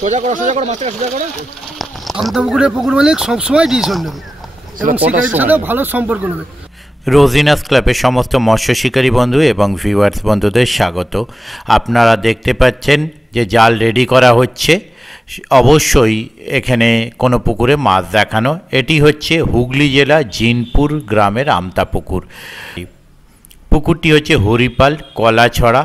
সোজা করো মাছটাকে সোজা করো। আমতাপুকুরের পুকুর মালিক সবসময় ডিসিশন নেবে এবং শিকারীর সাথে ভালো সম্পর্ক নেবে। রোজিনাস ক্লাবের সমস্ত মৎস্য শিকারী বন্ধু এবং ভিউয়ার্স বন্ধুদের স্বাগত। আপনারা দেখতে পাচ্ছেন যে জাল রেডি করা হচ্ছে। অবশ্যই এখানে কোনো পুকুরে মাছ দেখানো। এটি হচ্ছে হুগলি জেলা জিনপুর গ্রামের আমতাপুকুর। পুকুরটি হচ্ছে হরিপাল কলাছড়া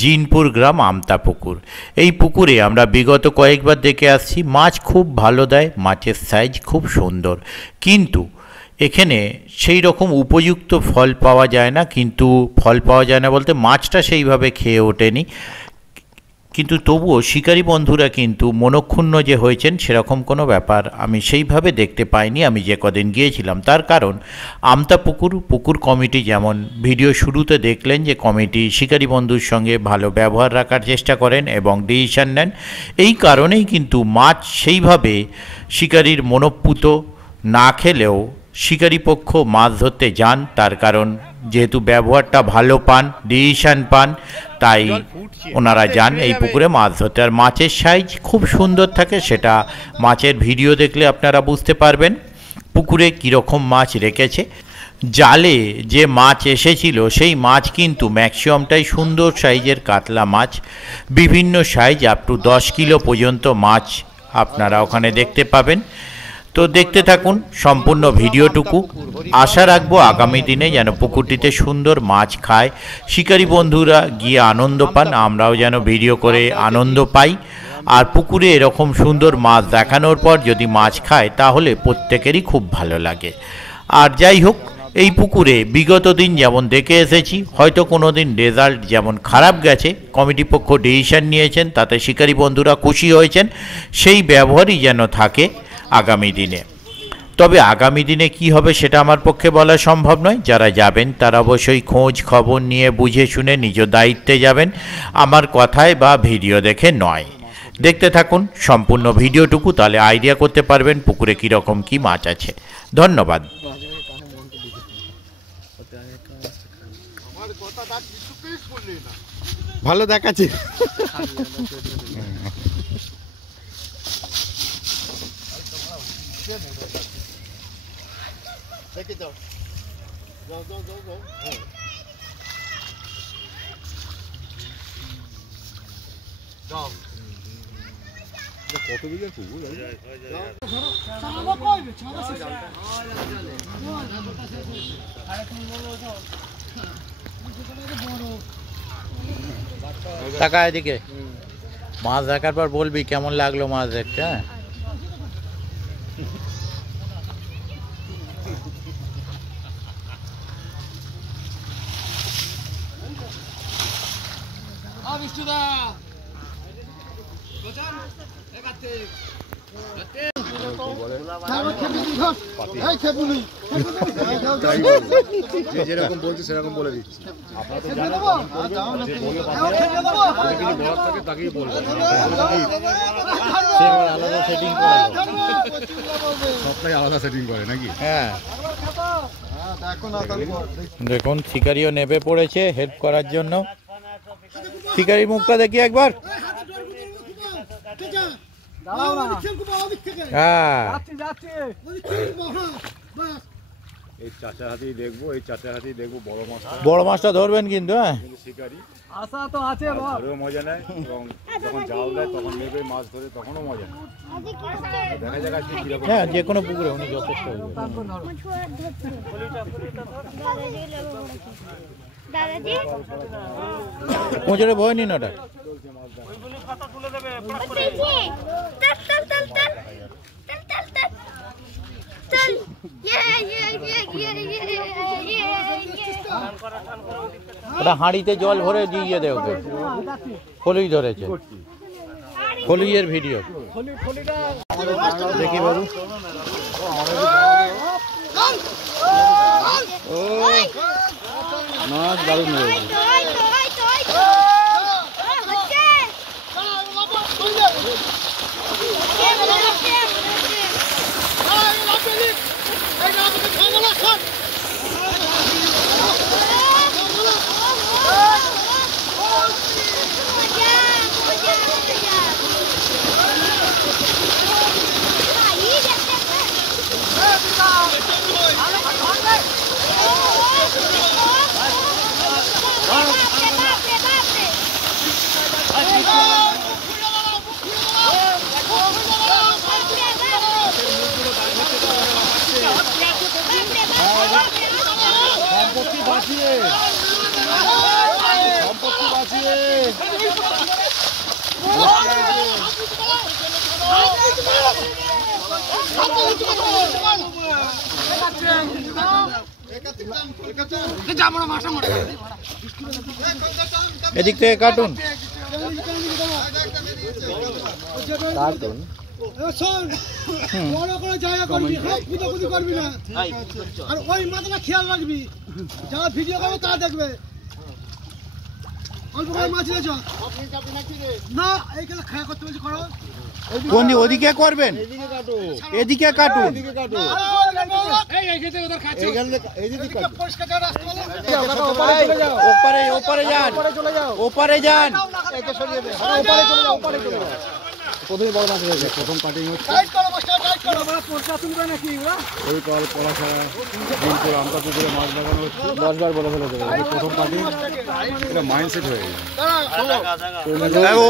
জিনপুর গ্রাম আমতাপুকুর। এই পুকুরে আমরা বিগত কয়েকবার দেখে আসছি, মাছ খুব ভালো দেয়, মাছের সাইজ খুব সুন্দর, কিন্তু এখানে সেই রকম উপযুক্ত ফল পাওয়া যায় না। কিন্তু ফল পাওয়া যায় না বলতে মাছটা সেইভাবে খেয়ে ওঠেনি, কিন্তু তবুও শিকারী বন্ধুরা কিন্তু মনক্ষুণ্ণ যে হয়েছেন সেরকম কোনো ব্যাপার আমি সেইভাবে দেখতে পাইনি আমি যে কদিন গিয়েছিলাম। তার কারণ পুকুর কমিটি যেমন ভিডিও শুরুতে দেখলেন যে কমিটি শিকারী বন্ধুর সঙ্গে ভালো ব্যবহার রাখার চেষ্টা করেন এবং ডিসিশন নেন। এই কারণেই কিন্তু মাছ সেইভাবে শিকারীর মনোপুত না খেলেও শিকারী পক্ষ মাছ ধরতে যান। তার কারণ যেহেতু ব্যবহারটা ভালো পান, ডিসিশন পান, তাই ওনারা যান এই পুকুরে মাছ ধরতে। আর মাছের সাইজ খুব সুন্দর থাকে, সেটা মাছের ভিডিও দেখলে আপনারা বুঝতে পারবেন পুকুরে কীরকম মাছ রেখেছে। জালে যে মাছ এসেছিল সেই মাছ কিন্তু ম্যাক্সিমামটাই সুন্দর সাইজের কাতলা মাছ, বিভিন্ন সাইজ আপ টু 10 কিলো পর্যন্ত মাছ আপনারা ওখানে দেখতে পাবেন। তো দেখতে থাকুন সম্পূর্ণ ভিডিওটুকু। আশা রাখবো আগামী দিনে যেন পুকুরটিতে সুন্দর মাছ খায়, শিকারী বন্ধুরা গিয়ে আনন্দ পান, আমরাও যেন ভিডিও করে আনন্দ পাই। আর পুকুরে এরকম সুন্দর মাছ দেখানোর পর যদি মাছ খায় তাহলে প্রত্যেকেরই খুব ভালো লাগে। আর যাই হোক, এই পুকুরে বিগত দিন যেমন দেখে এসেছি, হয়তো কোনো দিন রেজাল্ট যেমন খারাপ গেছে, কমিটি পক্ষ ডিসিশন নিয়েছেন, তাতে শিকারী বন্ধুরা খুশি হয়েছেন, সেই ব্যবহারই যেন থাকে আগামী দিনে। তবে আগামী দিনে কি হবে সেটা আমার পক্ষে বলা সম্ভব নয়। যারা যাবেন তারা অবশ্যই খোঁজ খবর নিয়ে বুঝে শুনে নিজ দায়িত্বে যাবেন, আমার কথায় বা ভিডিও দেখে নয়। দেখতে থাকুন সম্পূর্ণ ভিডিওটুকু, তাহলে আইডিয়া করতে পারবেন পুকুরে কীরকম কী মাছ আছে। ধন্যবাদ। ভালো দেখাচ্ছে। কত বিঘা পুকুর? টাকা এদিকে মাছ দেখার পর বলবি কেমন লাগলো মাছ দেখতে। হ্যাঁ, যেরকম বলছি সেরকম বলে দিচ্ছি। আলাদা সেটিং সবটাই আলাদা সেটিং করে নাকি? হ্যাঁ, দেখুন শিকারিও নেমে পড়েছে হেল্প করার জন্য। শিকারির মুখটা দেখি একবার। হ্যাঁ, এই চাচা হাতি দেখবো, এই চাচা হাতি দেখবো। বড় মাছটা ধরবেন কিন্তু। হ্যাঁ, শিকারি আশা তো আছে, মজা নেয় এবং যখন জাল দেয় তখন নেবে মাছ ধরে, তখনও মজা নেয়। দেখা যাক আজকে কিরকম। হ্যাঁ, যে কোনো পুকুরে উনি যথেষ্ট। মোচরে ভয় নিন ওটা। ওটা হাঁড়িতে জল ভরে দিয়ে দে ওকে। ফলুই ধরেছে, ফলুইয়ের ভিডিও দেখি বাবু। ও মাছ দারুণ হয়েছে। বাঁচিয়ে সম্পত্তি বাঁচিয়ে এদিক থেকে কাটুন কাটুন বড় করে জায়গা করবি, কুদাকুদি করবি না, আর ওই মাথাটা খেয়াল রাখবি, যারা ভিডিও করবে তারা দেখবে। অল্প করে মাছ নিয়েছ না, এইখানে খেয়া করতে বলছি করো। কোন ওদিকে করবেন? এদিকে কাটুন। ওপারে ওপারে যান, ওপারে যান। প্রথমে বড় মাছ হয়েছে, প্রথম কাটিং হচ্ছে ওই কল পলাশাড়া দিনপুর আমতা পুকুরে মাছ লাগানো হচ্ছে 10 বার বড় ফেলে দেবে। প্রথম কাটিং এটা মাইন্ডসেট হয়ে গেছে।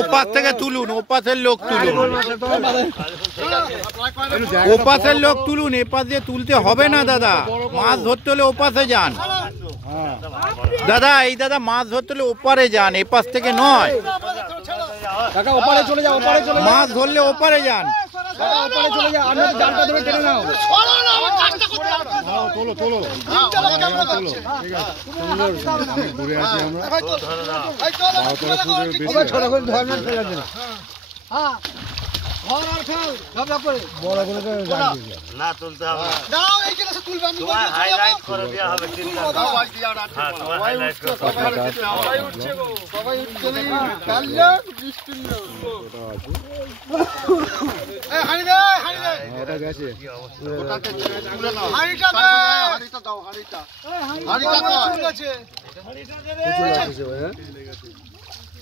ওপাশ থেকে তুলুন, ওপাশের লোক তুলুন, ওপাশের লোক তুলুন, এপাশ দিয়ে তুলতে হবে না দাদা। মাছ ধরতে হলে ওপাশে যান দাদা। এই দাদা মাছ ধরতে হলে ওপারে যান, এপাশ থেকে নয়। কাকা ওপারে চলে যাও, ওপারে চলে যাও। মাছ ধরলে ওপারে যান। কাকা ওপারে চলে যাও, আমি জালটা ধরে টেনে নাও। তোলো তোলো তোলো, ঠিক আছে। সুন্দর ঘুরে আসি আমরা। ছোট করে ধরনের ফেলে দিন। হ্যাঁ ঘর আর ফেল ঝাপঝাপ করে বড় করে না তুলতে হবে না। দাও এই কেন তুলবে, আমি তোমার হাইলাইট করে দেওয়া হবে চিন্তা করো। হ্যাঁ তোমার হাইলাইট করে সবাই উঠছে গো, সবাই উঠছে না, কাল্লা বৃষ্টির লোক। এই হাড়ি দে, হাড়ি দে, ওটা গেছে। হাড়িটা দে, হাড়িটা দাও, হাড়িটা, হাড়িটা দাও, চলে গেছে।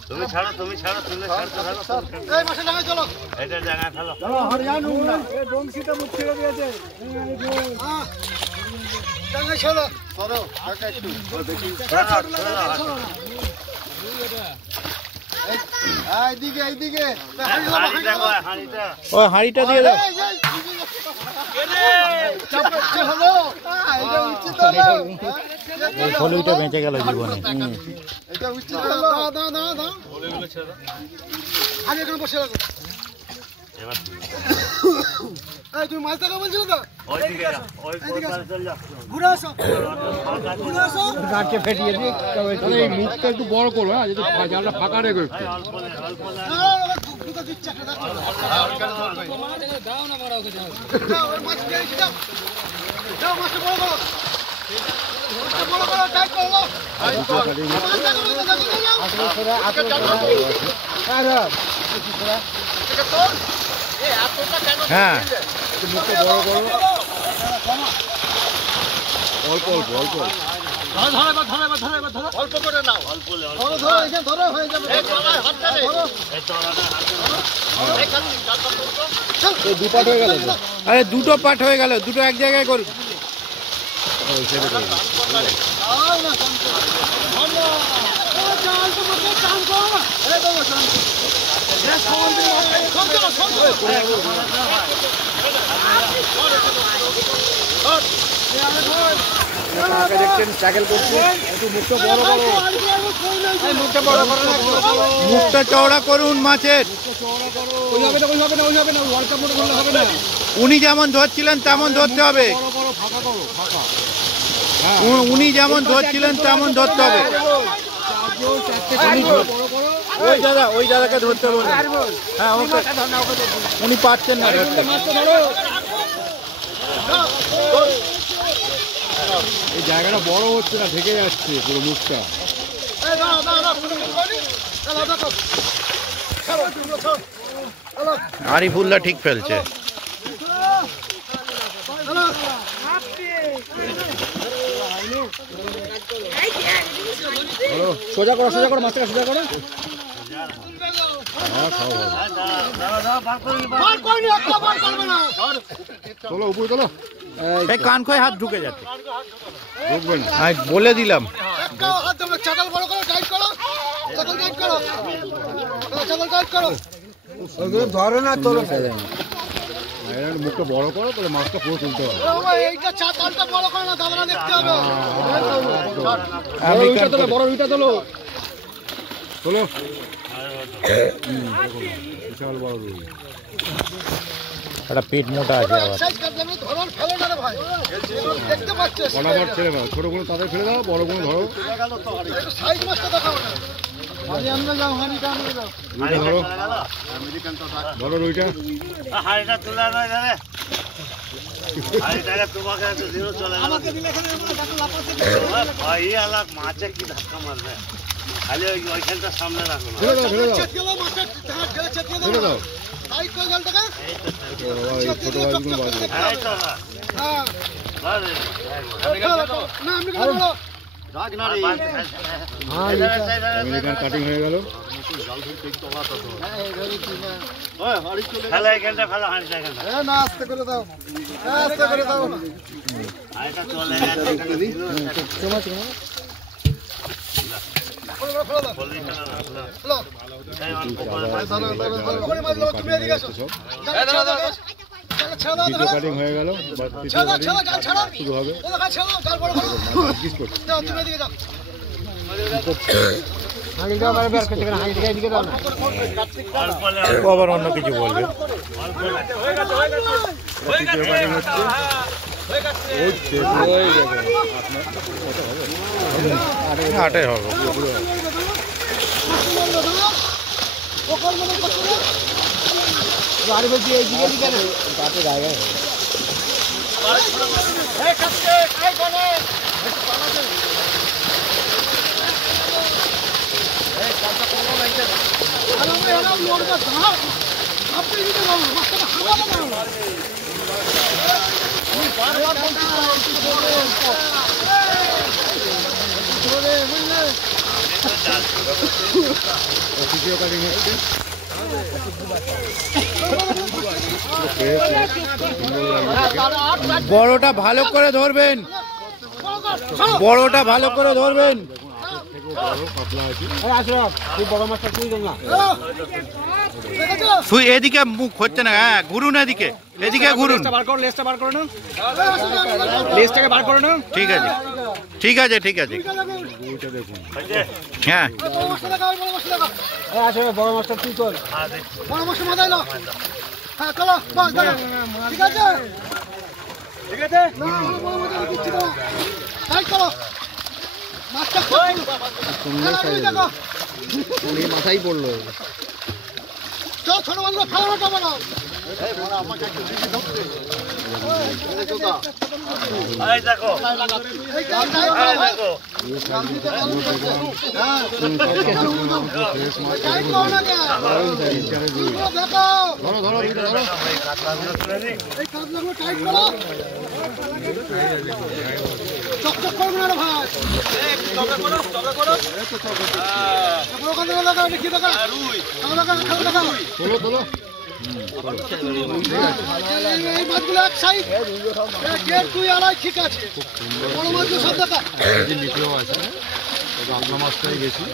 তুমি ছাড়ো, তুমি ছাড়ো, তুলে ছাড়ো, ছাড়ো। এই মাসে লাগাই চলো, এটা জায়গা ফেলো। চলো হরিয়ান না, এই বংশীটা মুখ ছেড়ে দিয়েছে। হ্যাঁ লাগাই চলো, ধরো কাকা একটু দেখি, এইদিকে এইদিকে হাঁড়িটা কয়, হাঁড়িটা ওই হাঁড়িটা দিয়ে দাও। হলুইটা বেঁচে গেল জীবনে। তুমি মাছ দেখা বলছিল তো, ওইদিকে যাও, ওই কোথায় চলে যাও। ঘুরে আসো, ঘুরে আসো। গাছকে ফেটিয়ে দিই। এই মুখটা একটু বড় করো, হ্যাঁ, যদি জালটা ফাঁকা রেখো একটু। হ্যাঁ মুখটা বড় করো, অল্প অল্প অল্প অল্প করে নাও, অল্প লে, অল্প। ধরো ধরো, এখানে ধরো, হয়ে যাবে। এই তলাটা এই দু পাট হয়ে গেল তো। আরে দুটো পাঠ হয়ে গেল, দুটো এক জায়গায় করুন। ওই সাইডে করো। কাকা দেখছেন ট্যাকেল করছে, একটু মুখটা বড় করো। মুখটা বড় করো না, মুখটা চওড়া করুন মাছের। ওই হবে না, ওই হবে না, ওই হবে না, ওয়ালটা মোটা করলে হবে না। উনি যেমন ধরছিলেন তেমন ধরতে হবে। বড় বড় ফাঁকা করো, ফাঁকা। উনি যেমন ধরছিলেন তেমন ধরতে হবে। ওই দাদা, ওই দাদাকে ধরতে বলুন। হ্যাঁ ওকে, উনি পারছেন না ধরতে। এই জায়গাটা বড় হচ্ছে না, ঢেকে যাচ্ছে পুরো মুখটা। আরিফুল্লাহ ঠিক ফেলছে। সোজা করো, সোজা করো, মাছটাকে সোজা করো। চলো উপরে চলো। এই কান খয়ে হাত ঢুকে যাচ্ছে, ঢুকবেন না। আমি বলে দিলাম। চাদর বড় করো, টাইট করো, চাদর টাইট করো, চাদর টাইট করো। ধরো না, তোলো। মুখটা বড় করো তাহলে মাছটা পুরো তুলতে হবে। এইটা চালটা বড় করে না দাদারা দেখতে হবে। বড় রুইটা তোলো তোলো। বিশাল বড় রুই, একটা পিঠ মোটা আছে আবার। বরাবর ছেড়ে দাও, ছোটগুলো তাদের ফেলে দাও, বড়গুলো ধরো। রুইটা ধরো, ধরো রুইটা। হাড়িটা তুলে নয় যাবে, হাড়িটাকে তোমাকে দিল চলে গেল। মাছে কি ধাক্কা মারবে, খালি ওইখানটা সামনে রাখো না। ফেলে দাও, ফেলে দাও, ফেলে দাও। ছোট মাছগুলো বাজবে। আমেরিকান কাটিং হয়ে গেল। ফেলে এখানটা ফেলো, হাড়িটা এখানটা। আস্তে করে দাও, আস্তে করে দাও। হাড়িটা চলে গেছে। দ্বিতীয় কাটিং হয়ে গেল, তৃতীয় কাটিং শুরু হবে। ও আবার অন্য কিছু বলবে। তৃতীয় কাটিং হচ্ছে আটাই হবে। তৃতীয় কাটিং হচ্ছে বড়টা ভালো করে ধরবেন, বড়টা ভালো করে ধরবেন। এদিকে মুখ হচ্ছে না, হ্যাঁ ঘুরুন, এদিকে এদিকে ঘুরুন। ঠিক আছে, ঠিক আছে, ঠিক আছে। হ্যাঁ বড় মাছটা তুই চল, বড় মাছটা মাথায় লো। হ্যাঁ চলো, ঠিক আছে, ঠিক আছে। তাই চলো, মাছটা মাথায় পড়লো। চল ছোট মাছগুলো ফেলানো যাবে না। দেখো, চকচক করবো না ভাই, কি দেখা তোলো তোলো। এই মাছগুলো এক সাইড, দেড় দুই আড়াই ঠিক আছে। বড় মাছগুলো সব দেখা নিচেও আছে, কাতলা মাছটাই বেশি।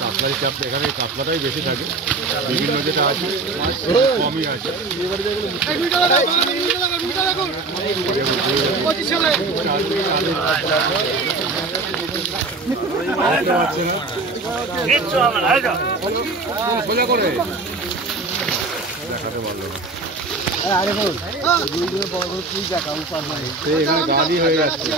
কাতলাই চাপ এখানে কাতলাটাই বেশি থাকে, বিভিন্ন যেটা আছে কমই আছে। সোজা করে দেখাতে পারলো না, এখানে গাড়ি হয়ে যাচ্ছে।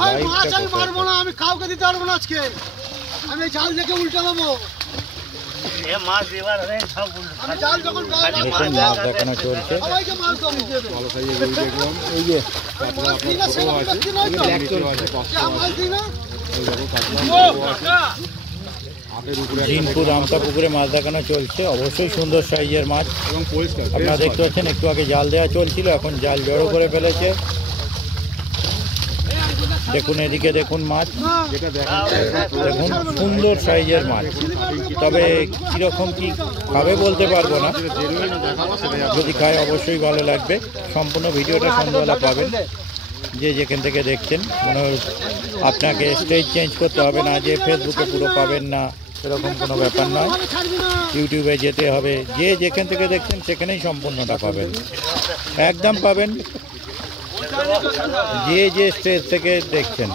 ভাই মাছ আমি মারবো না, আমি কাউকে দিতে পারবো না আজকে, আমি জাল দেখে উল্টে দেবো। আমি জাল যখন দেখুন মাছ দেখানো চলছে। সবাইকে মাছ দেবো। ভালো সাইজের রুই দেখলাম, এই যে কাতলা আপনার ছোটো আছে, নিচেও আছে, মাছ দিই না, এই দেখো কাতলা ছোটো আছে। হাতের উপরে জিনপুর আমতা পুকুরে মাছ দেখানো চলছে, অবশ্যই সুন্দর সাইজের মাছ। এবং পরিষ্কার আপনারা দেখতে পাচ্ছেন একটু আগে জাল দেওয়া চলছিল, এখন জাল জড়ো করে ফেলেছে। দেখুন এদিকে দেখুন মাছ, যেটা দেখা দেখুন সুন্দর সাইজের মাছ। তবে কীরকম কি খাবে বলতে পারবো না, যদি খায় অবশ্যই ভালো লাগবে। সম্পূর্ণ ভিডিওটা সন্ধ্যাবেলা পাবেন, যে যেখান থেকে দেখছেন। মনে হয় আপনাকে স্টেজ চেঞ্জ করতে হবে না, যে ফেসবুকে পুরো পাবেন না এরকম কোনো ব্যাপার নয়। ইউটিউবে যেতে হবে, যে যেখান থেকে দেখছেন সেখানেই সম্পূর্ণটা পাবেন, একদম পাবেন। যে যে স্টেজ থেকে দেখছেন,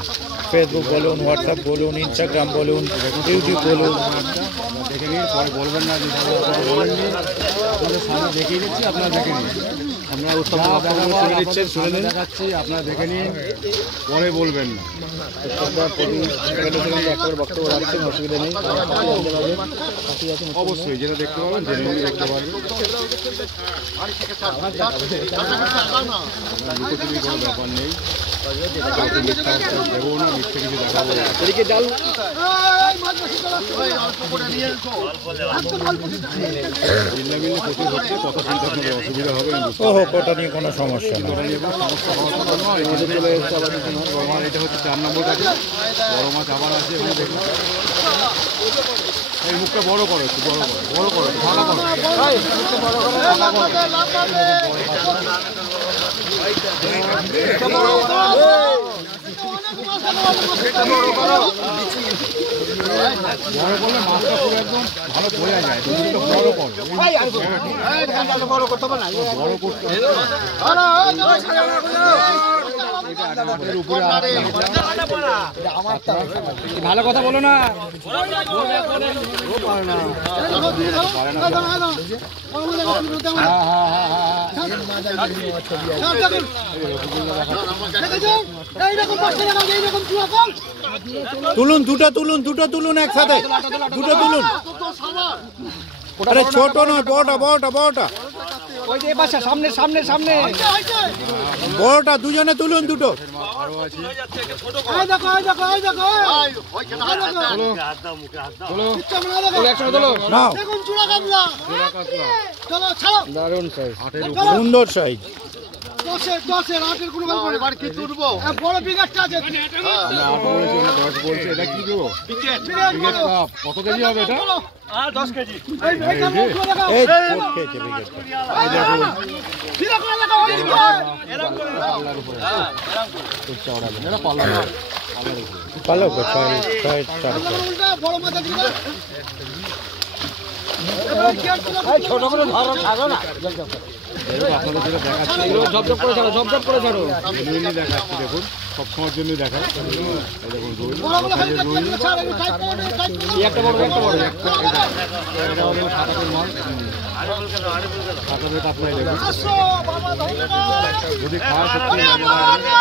ফেসবুক বলুন, হোয়াটসঅ্যাপ বলুন, ইনস্টাগ্রাম বলুন, ইউটিউব বলুন, দেখে নিন, পরে বলবেন না যে বলেননি, আপনাদের সামনে দেখিয়ে দিচ্ছি, আপনারা দেখে নিন। আপনারা উত্তম শুনে নিচ্ছেন, শুনে দেখাচ্ছি, আপনারা দেখে নিন, পরে বলবেন না। বক্তব্য রাখছেন, অসুবিধা নেই, অবশ্যই যেটা দেখতে পাবেন জেনে নিয়ে দেখতে পারবেন। লুকোচুরি কোনো ব্যাপার নেই, দেবো না, মিথ্যে কিছু দেখাবো না। চিল্লা মিল্লে প্রচুর হচ্ছে, কথা শুনতে আপনাদের অসুবিধা হবে। ওহো, ওটা নিয়ে কোনো সমস্যা নেই। চলে এসছে আবার বড় মাছ, এটা হচ্ছে 4 নম্বর কাছে, বড় মাছ আবার আছে এখানে দেখুন। এই মুখটা বড় করো, একটু বড় করো, বড় করো, ভালো করো, বড় করলে মাছটা পুরো একদম ভালো বোঝা যায়। বড় করো, বড় করতে হবে না, বড় করতে হবে। ভালো কথা বলো না, তুলুন, দুটো তুলুন, দুটো তুলুন একসাথে, দুটো তুলুন। আরে ছোট নয়, বড়টা বড়টা বড়টা সামনে সামনে সামনে বড়টা, দুজনে তুলুন দুটো। নাও, দারুণ সাইজ, সুন্দর সাইজ। বড় বিঘাটা আছে, 10 বলছে, এটা কি দেবো? কত কেজি হবে এটা? 10 কেজি। এই কোট খেয়েছে বিকেটটা। পালো গো, ছয় ছয় চার ছোট করে ধরো, থাকো না, আপনাদের যেটা দেখাচ্ছি, ঝপঝপ করে ছাড়ো, ঝপঝপ করে ছাড়ো। জেনুইনলি দেখাচ্ছি, দেখুন সবসময়ের জন্যই দেখায়। দেখুন রুই, একটা বড় একটা বড় এটা হলো 7 মাছ, 7 কাতলাই দেখুন, যদি খাওয়া সত্যি লাগে না।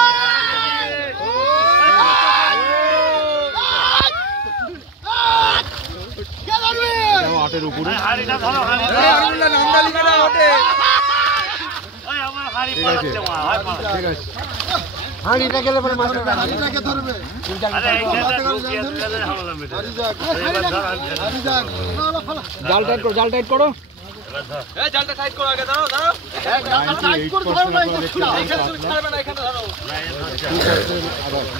এটাও 8-এর উপরে। হাড়িটা ধরো, হাড়িটা। ওই আমার হাড়ি পালাচ্ছে মা, হয় পালা। ঠিক আছে, হাঁড়িটা গেলে পরে হাঁড়িটাকে ধরবে। আরে এইখানে ঢুকিয়ে দিলে ঝামেলা মিটে যাবে। এবার ধর, আমি ধর। জাল টাইট করো, জাল টাইট করো। এবার ধর। 98% আপনারা দেখতে পাবেন কাতলা।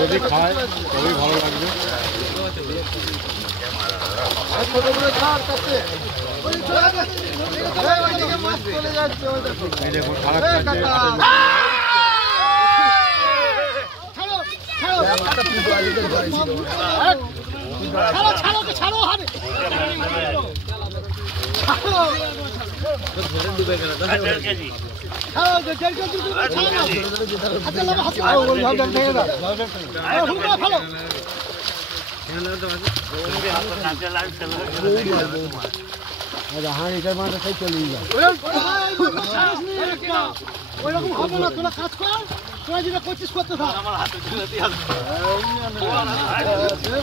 যদি খায় তবেই ভালো লাগবে। এই দেখুন খারাপ কেজি। হাঁড়িটার মাথা সেই চলে যায়। ওইরকম হবে না, তোরা কাজ কর, তোরা যেটা করছিস করতে থাক।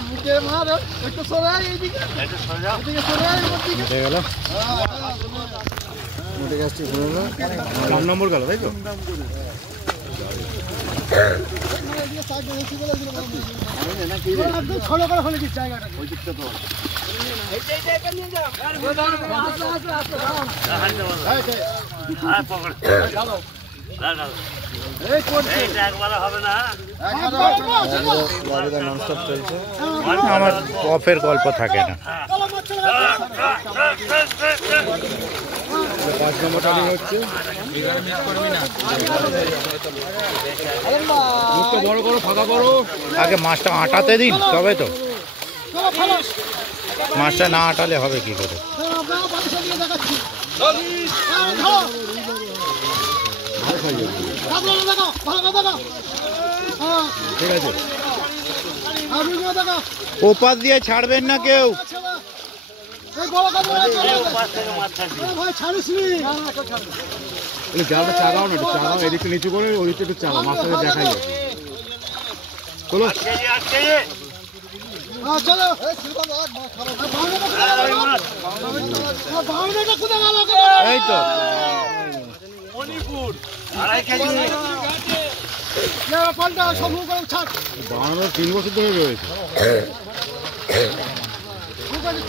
বুকে মার, একটু সরাই এইদিকে, এদিকে সরাই, ওদিকে উঠে গেল। মোটে গাছটি ঘুরে গেল, 4 নম্বর গেল, তাই তো? একদম ছলো করে ফেলে দিস জায়গাটা। ওই দিকটা তো হ্যাঁ, পকড়। এইটা একবারে হবে না। ননস্টপ চলছে। আমার অফের গল্প থাকে না। 5 নম্বর টার্নিং হচ্ছে। মুখটা বড় করো, ফাঁকা করো। আগে মাছটা আটাতে দিন তবে তো, চলো ফেলো। মাছটা না আটালে হবে কি করে? আপনারা বালিশা দিয়ে দেখাচ্ছি। হ্যাঁ, ধরো। কাতলা দেখাও, ভালো করে দেখাও। হ্যাঁ, ঠিক আছে, আর রুইও দেখাও। ওপাশ দিয়ে ছাড়বেন না কেউ। আচ্ছা, এই বড় কাতলা আছে। ভাই ছাড়িস নি। এই জালটা চাগাও না, একটু চাগাও, এদিকটা নিচু করে ওইদিকটা একটু চাগাও, মাছটাকে দেখাই যাবে। চলো হ্যাঁ, চলো। ভাঙনাটা কোথায় গেল? এই তো পাল্টা সব করে ছাড়। বানানো 3 বছর ধরে রয়েছে।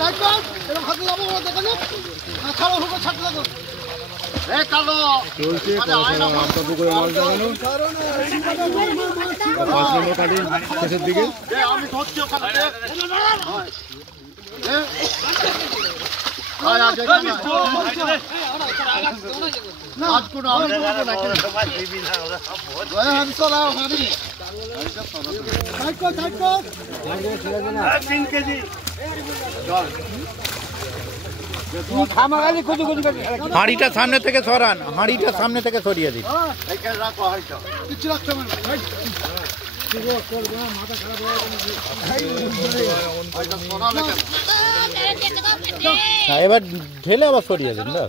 টাইট কর, এরকম হাতে যাবো দেখে নে। ছাড়ো, হুকো ছাড়তে থাকো। চলছে রাস্তা পুকুরে মাছ দেখানো। 5 নম্বর কাটিং শেষের দিকে। হাঁড়িটা সামনে থেকে সরান, হাঁড়িটা সামনে থেকে সরিয়ে দিন। কিচ্ছু রাখতে হবে না। হ্যাঁ, এবার ঢেলে আবার সরিয়ে দিন না।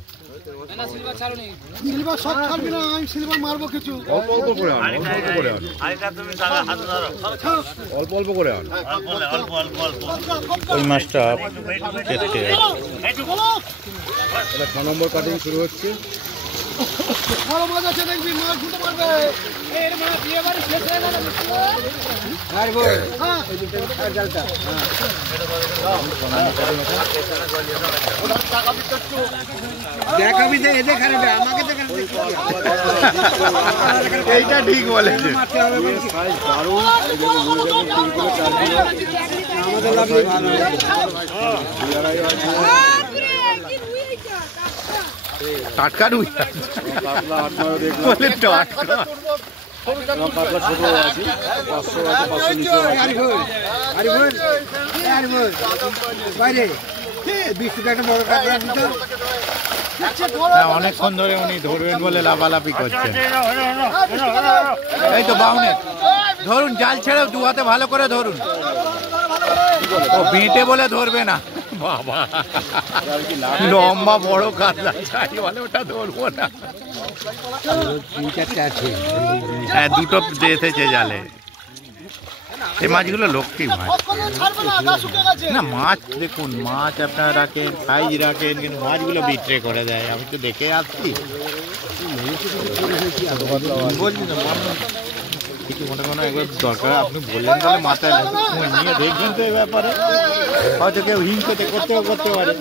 সিলভার শট ছাড়বি না, আমি সিলভার মারবো কিছু। অল্প অল্প করে আন, অল্প অল্প করে আন, অল্প অল্প করে আন। ওই মাছটা চেষ্টা এটা 6 নম্বর কাটিং শুরু হচ্ছে। ভালো মাছ আছে দেখবি, মাছ ধুতে পারবে। দেখাবি যে এদের খানে আমাকে এইটা ঠিক বলেছে। আমাদের লাগবে ভালো। টাটকা রুই কাতলা 8 নম্বর দেখলাম। বলে টাটকা। কাতলা ছোট আছে, 500 আছে, 500 নিচে হ্যাঁ, অনেকক্ষণ ধরে উনি ধরবেন বলে লাফালাফি করছেন। এই তো বাউনের ধরুন, জাল ছেড়ে দু হাতে ভালো করে ধরুন। ও বেঁটে বলে ধরবে না, বাবা লম্বা বড় কাতলা চাই বলে ওটা ধরবো না। হ্যাঁ, দুটো এসেছে জালে। এই মাছগুলো লক্ষ্মী মাছ ছাড়বে না, গা শুকিয়ে গেছে। না। মাছ দেখুন, মাছ আপনারা রাখেন, সাইজ রাখেন, কিন্তু মাছগুলো বিট্রে করে দেয়। আমি তো দেখে আসছি। বলছি তো কিছু মনে কোনো একবার দরকার, আপনি বললেন বলে মাথায় নিয়ে দেখবেন তো এই ব্যাপারে। হয়তো কেউ হিংসতে করতেও করতে পারে।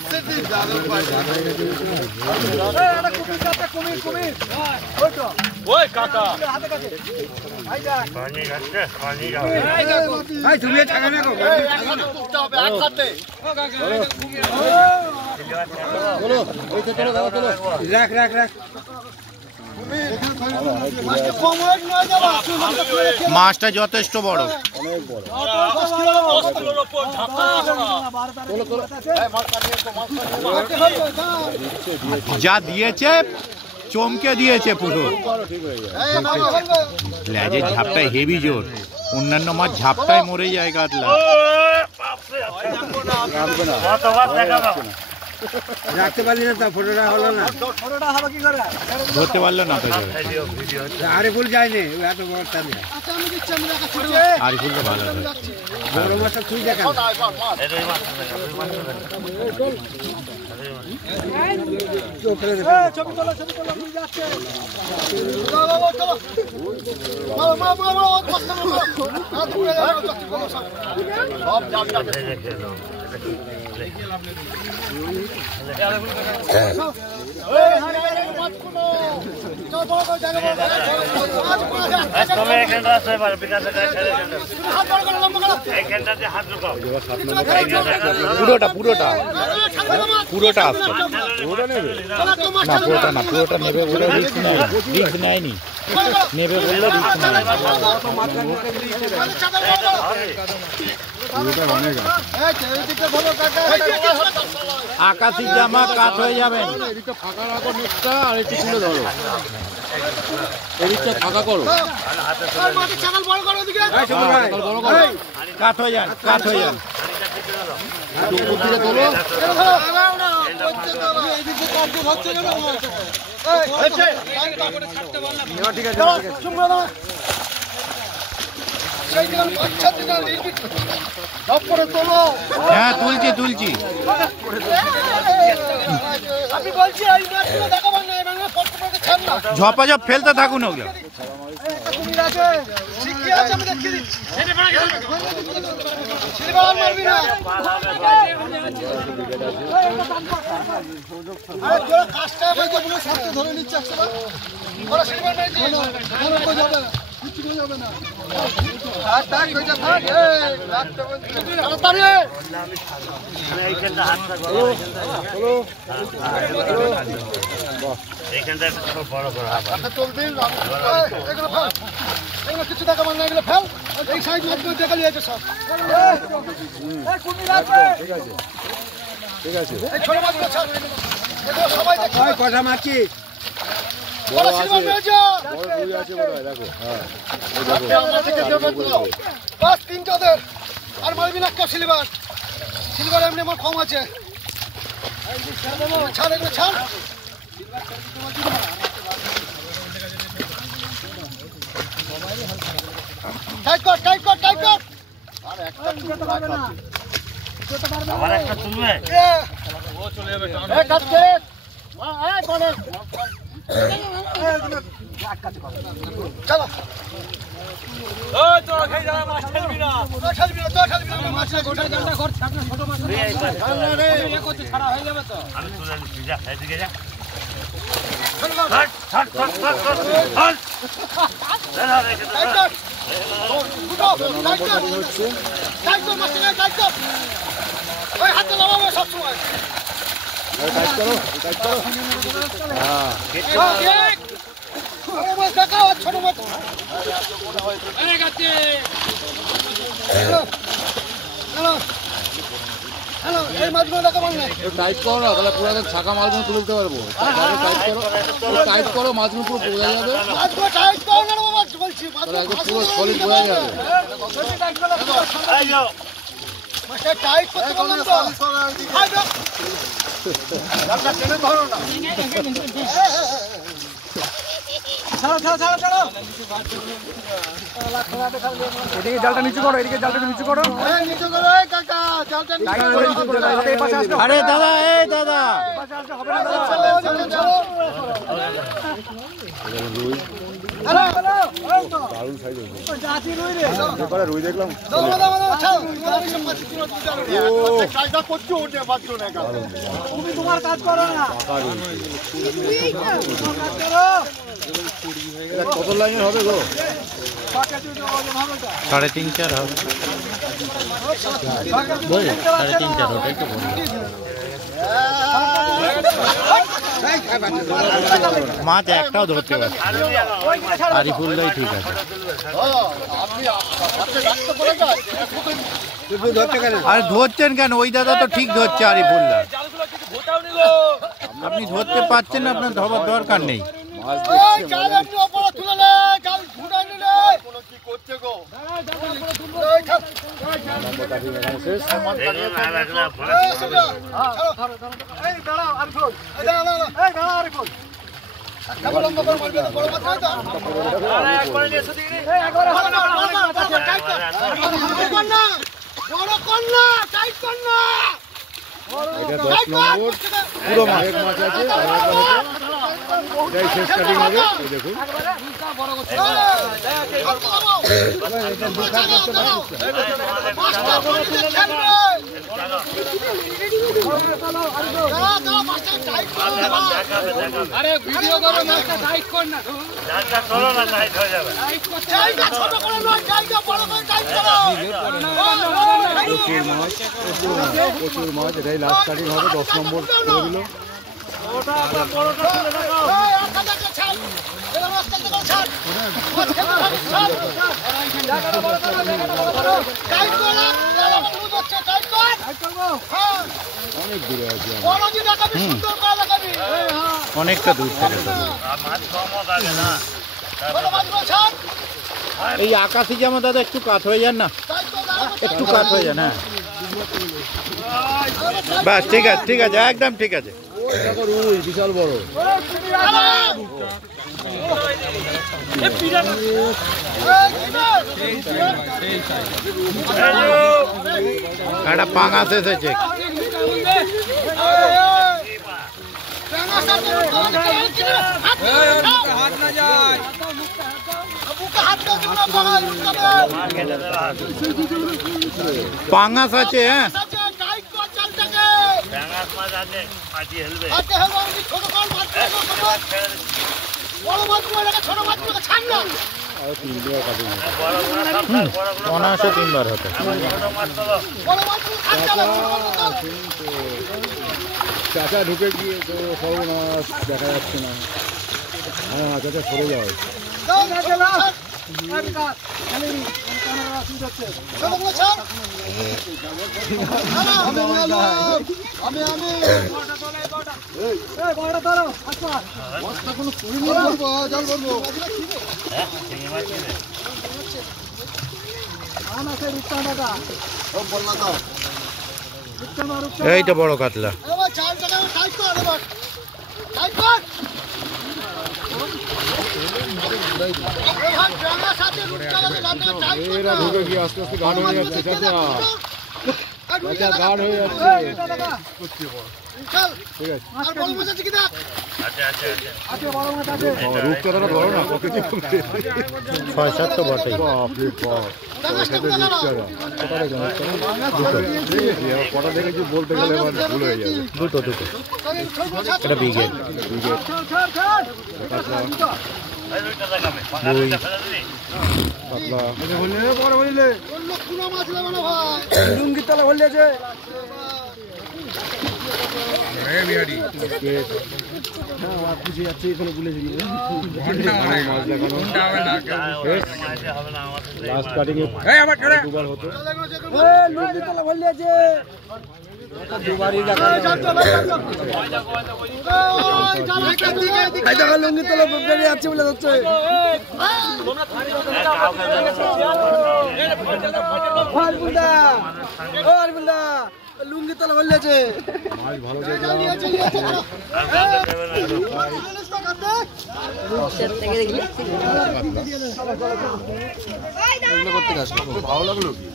রাখ রাখ রাখ। মাছটা যথেষ্ট বড়, যা দিয়েছে চমকে দিয়েছে পুরো। লেজের ঝাপটায় হেভি জোর, অন্যান্য মাছ ঝাপটায় মরে যায় কাতলা। রাখতে পারলি না, তা ফটোটা হলো না। ধরতে পারলো না তো। আরে ফুল যায়নি, এত বড় টানে। আচ্ছা, আমি দিচ্ছি, আমি দেখাচ্ছি। আর ফুল তো ভালো হয়। বড় মাছটা তুই দেখা। পুরোটা পুরোটা পুরোটা আসছে। ওটা নেবে চলো তো না মাস্টার পুরোটা না, পুরোটা নেবে বলে রিস্ক নেয়নি, নেবে বললে রিস্ক নেয়। ওটা অনেক আকাশি জামা কাত হয়ে যাবেন। এদিকটা ফাঁকা রাখো, নেটটা আর একটু তুলে ধরো, এদিকটা ফাঁকা করো, মাঠে চাকাল বড় করো ওদিকে বড় করো, কাত হয়ে যান, কাত হয়ে যান। একটু উপর দিকে তোলো। ঠিক আছে হ্যাঁ তুলছি তুলছি। আমি বলছি এই মাছগুলো দেখাবার না, এবার পটপটকে ছাড় না। ঝপাঝপ ফেলতে থাকুন ওগুলো। কুমির আছে, শিগগির আছে, আমি দেখিয়ে দিচ্ছি। সিলভার মারবি না। আরে তোরা কাজটা বলতে পুরো সাথে ধরে নিচ্ছে একসাথে। ওরা সিলভার মারছে। ধরে কই যাবে না। কিছু কই যাবে না। থাক কই যা থাক। এই রাতটা বলছি। তাড়াতাড়ি। এইখানটা হাতটা চলো এইখানটা একটু বড় করে হাত আচ্ছা চল দিন। এগুলো ফেল। এগুলো কিছু দেখাবার না, এগুলো ফেল। এই সাইড মাছগুলো দেখা লিয়েছে সব। এই কুমির আছে। ঠিক আছে এই ছোট মাছগুলো ছাড়। এগুলো সবাই দেখে। ওই কটা মাছি বড় সিলভার মেরেছে। বড় রুই আছে বোধহয়, দেখো। হ্যাঁ আমরা থেকে দেবে পুরো। বাস তিনটা ওদের। আর মারবি না কেউ সিলভার। সিলভার এমনি আমার কম আছে। ছাড় এগুলো ছাড়। টাইট কর টাইট কর টাইট কর। আবার একটা তুলবে এ কাটছে। এই গণেশ। চলো। তো ছাড়বি না, মাছ না গোটা জালটা ঘর থাকলে ছোট মাছ না। এ করতে ছাড়া হয়ে যাবে তো। আমি তুলে নিচ্ছি, যা এদিকে যা চল না। ছাড় ছাড় ছাড় ছাড় ছাড় দাদা রেখে দে টাইট কর। ফুটো টাইট কর। টাইট কর মাছ না টাইট কর। ওই হাতে লাগাবে সব সময়। টাইট করো, টাইট করো। হ্যাঁ বড় মাছ দেখাও আর ছোট মাছ। আরে গাছে। হ্যালো হ্যালো এই মাছগুলো দেখাবার না। টাইট করো না, তাহলে পুরো একদম ছাকা মালগুলো তুলে দিতে পারবো। টাইট করো, মাছগুলো পুরো বোঝা যাবে, মাছগুলো টাইট করো না বাবা বলছি। তাহলে একদম পুরো সলিড বোঝা যাবে। এই যাও মাছটা টাইট করতে বললাম তো। আয় যাও। এদিকে জালটা নিচু করো, এদিকে জালটা নিচু করো। এই নিচু করো এই কাকা জালটা নিচু করো। আরে দাদা, এই দাদা, হ্যালো হ্যালো এই তো দারুণ সাইজ হয়েছে। জাতি রই রে। এবারে রুই দেখলাম। দাও দাও দাও ছাড়। আমি সব মাছ তুলে তুলে কায়দা করছো ওটা মাছগুলো না। তুমি তোমার কাজ করো না। এটা কত লাইনের হবে গো? 3.5-4 হবে। বল 3.5-4 ওটাই তো বললাম। মাছ একটাও ধরতে পারছি না। আরিফুলদাই ঠিক আছে। আপনি আপনি রাস্তা করে যান। তুই ধরতে কেন আরে ধরছেন কেন? ওই দাদা তো ঠিক ধরছে আরিফুলদা। আপনি ধরতে পারছেন না, আপনার ধরার দরকার নেই। মাছ এই জাল আপনি ওপরে তুলে নে, জাল ঘুরাই নিলে। কোন কি করছে গো? এই খাপ। এগুলো না রাখলে পরে এই সুজা। এই দাঁড়াও আরিফুল। এই দাঁড়াও এই দাঁড়াও আরিফুল। একটা লম্বা করে মারবে বড় মাছ নাই তো? আরে একবার নিয়ে এসে দিই। এই একবার টাইট কর। কর না। বড় কর না, টাইট কর না। এটা 10 নম্বর পুরো মাছ। এক মাছ আছে, আর একটা হচ্ছে এটাই শেষ কাটিং হবে। এই দেখুন আরে ভিডিও করো মাছটা টাইট কর না। জালটা চলো না, টাইট হয়ে যাবে জায়গা ছোট করে নয়, জায়গা বড় করে টাইট করো। প্রচুর মাছ, প্রচুর মাছ। এটাই লাস্ট কাটিং হবে, 10 নম্বর করে দিল। অনেক দূরে আছে অনেকটা দূর থেকে এই আকাশি জামা দাদা একটু কাত হয়ে যান না, একটু কাত হয়ে যান। হ্যাঁ বাস ঠিক আছে, ঠিক আছে, একদম ঠিক আছে। বিশাল বড় একটা পাঙাশ এসেছে। পাঙাশ আছে, হ্যাঁ অনায়াসে 3 বার হতো। চাচা ঢুকে গিয়ে তো সর্বনাশ, দেখা যাচ্ছে না। হ্যাঁ চাচা সরে যাও। এইটা বড় কাতলা। এরা ঢুকে গিয়ে আস্তে আস্তে গাঢ় হয়ে যাচ্ছে চাচা, চাচা গাঢ় হয়ে যাচ্ছে। ঠিক আছে রূপচাঁদাটা ধরো না, প্রকৃতি 6-7 তো বটেই। বাপরে বাপ, কটা দেখেছি বলতে গেলে এবার ভুল হয়ে যাবে। দুটো এটা ব্রিগেড। লুঙ্গি তলা হলিয়েছে লাস্ট কাটিং এ দুবার হতো। লুঙ্গি তলা হলিয়েছে দুবারই দেখা লুঙ্গি তলা বেরিয়ে যাচ্ছে বলে যাচ্ছে। লুঙ্গি তলা হলিয়েছে মাছ ভালো দেখলাম। ভালো লাগলো কি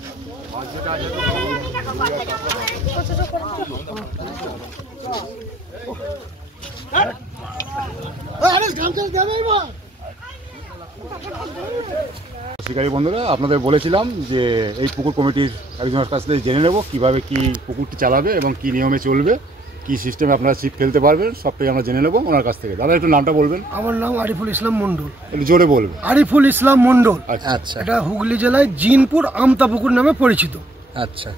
শিকারী বন্ধুরা, আপনাদের বলেছিলাম যে এই পুকুর কমিটির একজনের কাছ থেকে জেনে নেব কীভাবে কি পুকুরটি চালাবে এবং কি নিয়মে চলবে, কি সিস্টেমে আপনারা ছিপ ফেলতে পারবেন, সবটাই আমরা জেনে নেব ওনার কাছ থেকে। দাদা একটু নামটা বলবেন। আমার নাম আরিফুল ইসলাম মন্ডল। একটু জোরে বলবেন। আরিফুল ইসলাম মন্ডল। আচ্ছা, এটা হুগলি জেলায় জিনপুর আমতাপুকুর নামে পরিচিত। আচ্ছা,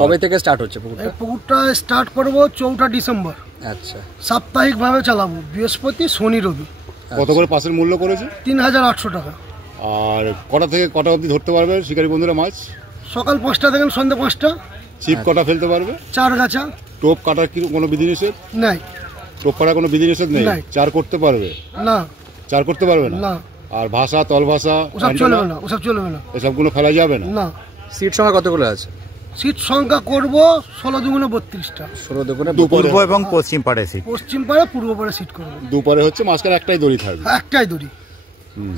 কবে থেকে স্টার্ট হচ্ছে পুকুরটা? এই পুকুরটা স্টার্ট করব 4 ডিসেম্বর। আচ্ছা, সাপ্তাহিকভাবে চালাবো, বৃহস্পতি শনি রবি। কত করে পাসের মূল্য করেছে? 3800 টাকা। আর কটা থেকে কটা অবধি ধরতে পারবে শিকারী বন্ধুরা মাছ? সকাল 5টা থেকে সন্ধ্যে 5টা। ছিপ কটা ফেলতে পারবে? 4 গাছা। টোপ কাটার কি কোনো বিধিনিষেধ নাই? টোপ কাটার কোনো বিধিনিষেধ নেই? নাই। চার করতে পারবে? না। চার করতে পারবে না? না। আর ভাষা তল ভাষা ওসব চলবে না, ওসব চলবে না, এসবগুলো ফেলা যাবে না? না। সিট সংখ্যা কতগুলো আছে? সিট সংখ্যা করব 16 দুগুণে 32টা। 16 দুগুণে পূর্ব এবং পশ্চিম পাড়ে সিট। পশ্চিম পাড়ে পূর্ব পাড়ে সিট করব। দুপারে হচ্ছে মাঝখানে একটাই দড়ি থাকবে? একটাই দড়ি।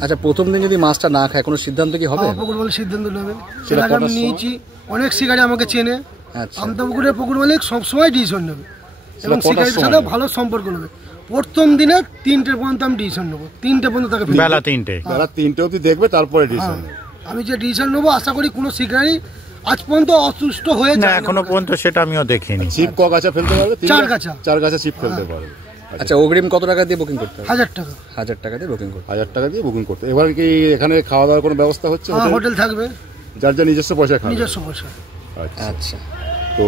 আচ্ছা, প্রথম দিন যদি মাছটা না খায় কোনো সিদ্ধান্ত কি হবে? পুকুর বলে সিদ্ধান্ত নেবেন, সেটা সেটা আমি কটার নিয়েছি। অনেক শিকারী আমাকে চেনে। আচ্ছা, আমতাপুকুরের পুকুর মালিক সবসময় ডিসিশন নেবে এবং কটার শিকারীর সময় সাথে নেবে? ভালো সম্পর্ক নেবে। প্রথম দিনে 3টে পর্যন্ত আমি ডিসিশন নেবো। 3টে পর্যন্ত তাকে ফেলবো। বেলা 3টে। যারা 3টে অবধি দেখবে তারপরে ডিসিশন। আমি যে ডিসিশন নেবো, আশা করি কোনো শিকারী আজ পর্যন্ত অসুস্থ হয়ে না যায় এখনো পর্যন্ত সেটা আমিও দেখিনি। ছিপ ক গাছা ফেলতে পারবে? 4 গাছা। 4 গাছা ছিপ ফেলতে পারবে। আচ্ছা, অগ্রিম কত টাকা দিয়ে বুকিং করতে হবে? 1000 টাকা। 1000 টাকা দিয়ে বুকিং করতে 1000 টাকা দিয়ে বুকিং করতে। এবার কি এখানে খাওয়া দাওয়ার কোনো ব্যবস্থা হচ্ছে? হোটেল থাকবে, যার যা নিজস্ব পয়সা খাবে? নিজস্ব পয়সা। আচ্ছা, আচ্ছা, তো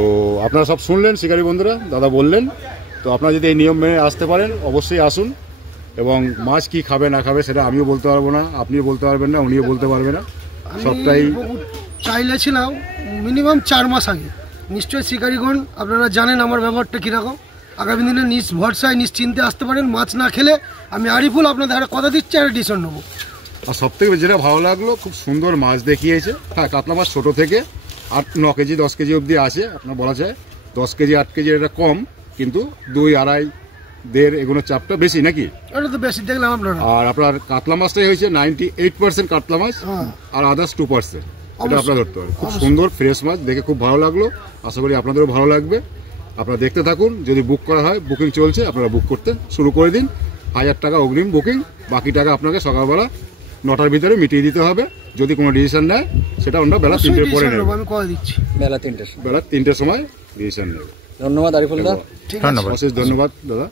আপনারা সব শুনলেন শিকারী বন্ধুরা, দাদা বললেন তো আপনারা যদি এই নিয়ম মেনে আসতে পারেন অবশ্যই আসুন। এবং মাছ কি খাবে না খাবে সেটা আমিও বলতে পারবো না, আপনিও বলতে পারবেন না, উনিও বলতে পারবে না, সবটাই চাইলেছিলাম মিনিমাম 4 মাস আগে। নিশ্চয়ই শিকারীগণ আপনারা জানেন আমার ব্যবহারটা কীরকম। আগামী দিনে নিজ ভরসায় নিশ্চিন্তে আসতে পারেন। মাছ না খেলে আমি আরিফুল আপনাদের একটা কথা দিচ্ছি, একটা ডিসিশন নেবো। আর সবথেকে যেটা ভালো লাগলো, খুব সুন্দর মাছ দেখিয়েছে। হ্যাঁ, কাতলা মাছ ছোটো থেকে 8-9 কেজি 10 কেজি অবধি আসে, আপনার বলা যায় 10 কেজি 8 কেজি এটা কম, কিন্তু 2, 2.5, 1.5 এগুলোর চাপটা বেশি নাকি? ওটা তো বেশি দেখলাম আপনারা। আর আপনার কাতলা মাছটাই হয়েছে 98% কাতলা মাছ, আর আদার্স 2%, এটা আপনারা ধরতে পারেন। খুব সুন্দর ফ্রেশ মাছ, দেখে খুব ভালো লাগলো। আশা করি আপনাদেরও ভালো লাগবে। আপনারা দেখতে থাকুন। যদি বুক করা হয়, বুকিং চলছে, আপনারা বুক করতে শুরু করে দিন। 1000 টাকা অগ্রিম বুকিং, বাকি টাকা আপনাকে সকালবেলা 9টার ভিতরে মিটিয়ে দিতে হবে। যদি কোনো ডিসিশন নেয় সেটা আমরা বেলা 3টের পরে নেব। আমি করে দিচ্ছি বেলা 3টের। বেলা 3টের সময় ডিসিশন নেব। ধন্যবাদ আরিফুল দা। ধন্যবাদ। অশেষ ধন্যবাদ দাদা।